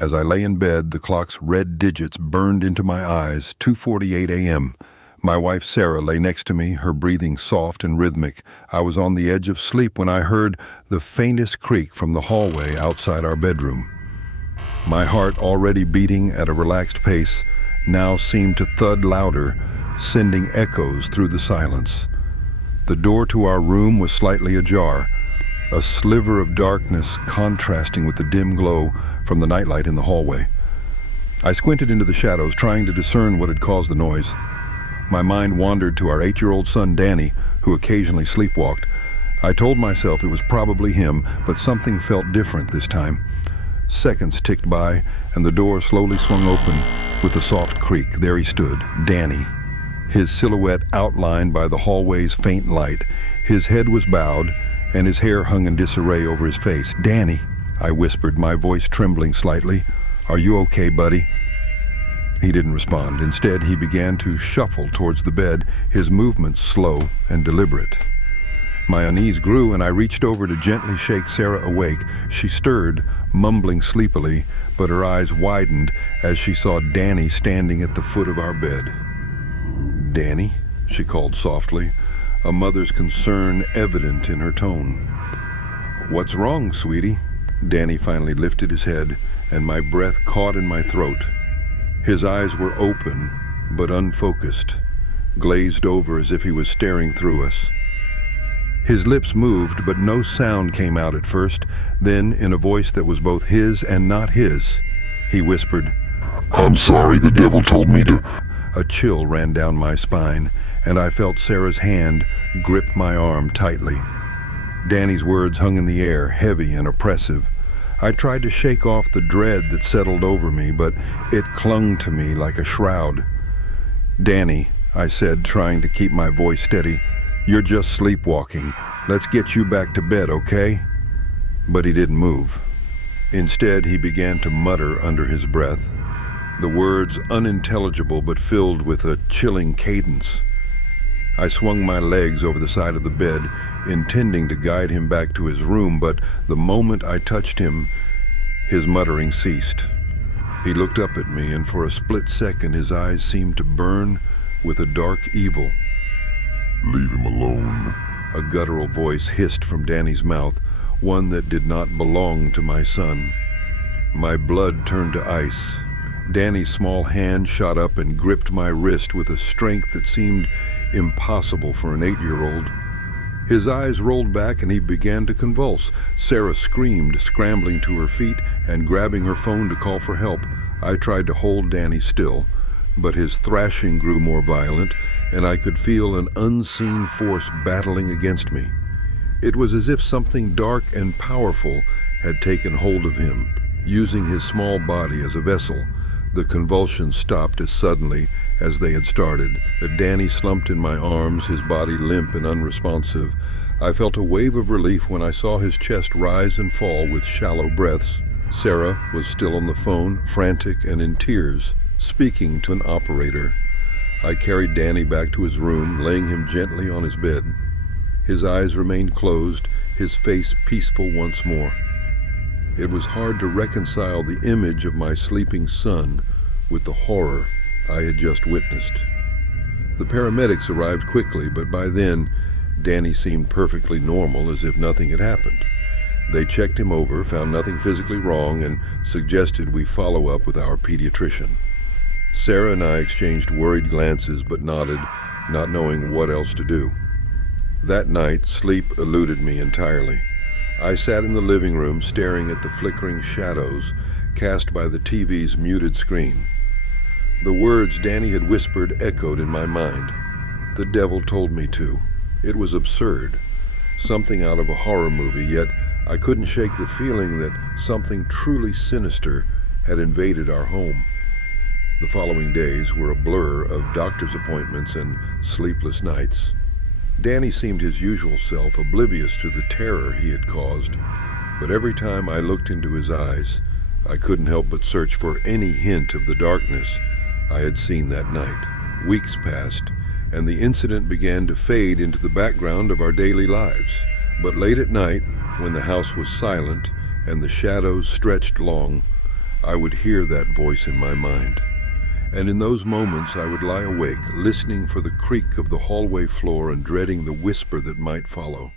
As I lay in bed, the clock's red digits burned into my eyes, 2:48 a.m. My wife Sarah lay next to me, her breathing soft and rhythmic. I was on the edge of sleep when I heard the faintest creak from the hallway outside our bedroom. My heart, already beating at a relaxed pace, now seemed to thud louder, sending echoes through the silence. The door to our room was slightly ajar, a sliver of darkness contrasting with the dim glow from the nightlight in the hallway. I squinted into the shadows, trying to discern what had caused the noise. My mind wandered to our 8-year-old son Danny, who occasionally sleepwalked. I told myself it was probably him, but something felt different this time. Seconds ticked by, and the door slowly swung open with a soft creak. There he stood, Danny, his silhouette outlined by the hallway's faint light. His head was bowed, and his hair hung in disarray over his face. "Danny," I whispered, my voice trembling slightly. "Are you okay, buddy?" He didn't respond. Instead, he began to shuffle towards the bed, his movements slow and deliberate. My unease grew, and I reached over to gently shake Sarah awake. She stirred, mumbling sleepily, but her eyes widened as she saw Danny standing at the foot of our bed. "Danny?" she called softly, a mother's concern evident in her tone. "What's wrong, sweetie?" Danny finally lifted his head, and my breath caught in my throat. His eyes were open, but unfocused, glazed over as if he was staring through us. His lips moved, but no sound came out at first. Then, in a voice that was both his and not his, he whispered, "I'm sorry, the devil told me to." A chill ran down my spine, and I felt Sarah's hand grip my arm tightly. Danny's words hung in the air, heavy and oppressive. I tried to shake off the dread that settled over me, but it clung to me like a shroud. "Danny," I said, trying to keep my voice steady, "you're just sleepwalking. Let's get you back to bed, okay?" But he didn't move. Instead, he began to mutter under his breath, the words unintelligible but filled with a chilling cadence. I swung my legs over the side of the bed, intending to guide him back to his room, but the moment I touched him, his muttering ceased. He looked up at me, and for a split second his eyes seemed to burn with a dark evil. "Leave him alone," a guttural voice hissed from Danny's mouth, one that did not belong to my son. My blood turned to ice. Danny's small hand shot up and gripped my wrist with a strength that seemed impossible for an 8-year-old. His eyes rolled back and he began to convulse. Sarah screamed, scrambling to her feet and grabbing her phone to call for help. I tried to hold Danny still, but his thrashing grew more violent, and I could feel an unseen force battling against me. It was as if something dark and powerful had taken hold of him, using his small body as a vessel. The convulsions stopped as suddenly as they had started. Danny slumped in my arms, his body limp and unresponsive. I felt a wave of relief when I saw his chest rise and fall with shallow breaths. Sarah was still on the phone, frantic and in tears, speaking to an operator. I carried Danny back to his room, laying him gently on his bed. His eyes remained closed, his face peaceful once more. It was hard to reconcile the image of my sleeping son with the horror I had just witnessed. The paramedics arrived quickly, but by then, Danny seemed perfectly normal, as if nothing had happened. They checked him over, found nothing physically wrong, and suggested we follow up with our pediatrician. Sarah and I exchanged worried glances, but nodded, not knowing what else to do. That night, sleep eluded me entirely. I sat in the living room staring at the flickering shadows cast by the TV's muted screen. The words Danny had whispered echoed in my mind. The devil told me to. It was absurd, something out of a horror movie, yet I couldn't shake the feeling that something truly sinister had invaded our home. The following days were a blur of doctor's appointments and sleepless nights. Danny seemed his usual self, oblivious to the terror he had caused, but every time I looked into his eyes, I couldn't help but search for any hint of the darkness I had seen that night. Weeks passed, and the incident began to fade into the background of our daily lives. But late at night, when the house was silent and the shadows stretched long, I would hear that voice in my mind. And in those moments I would lie awake, listening for the creak of the hallway floor and dreading the whisper that might follow.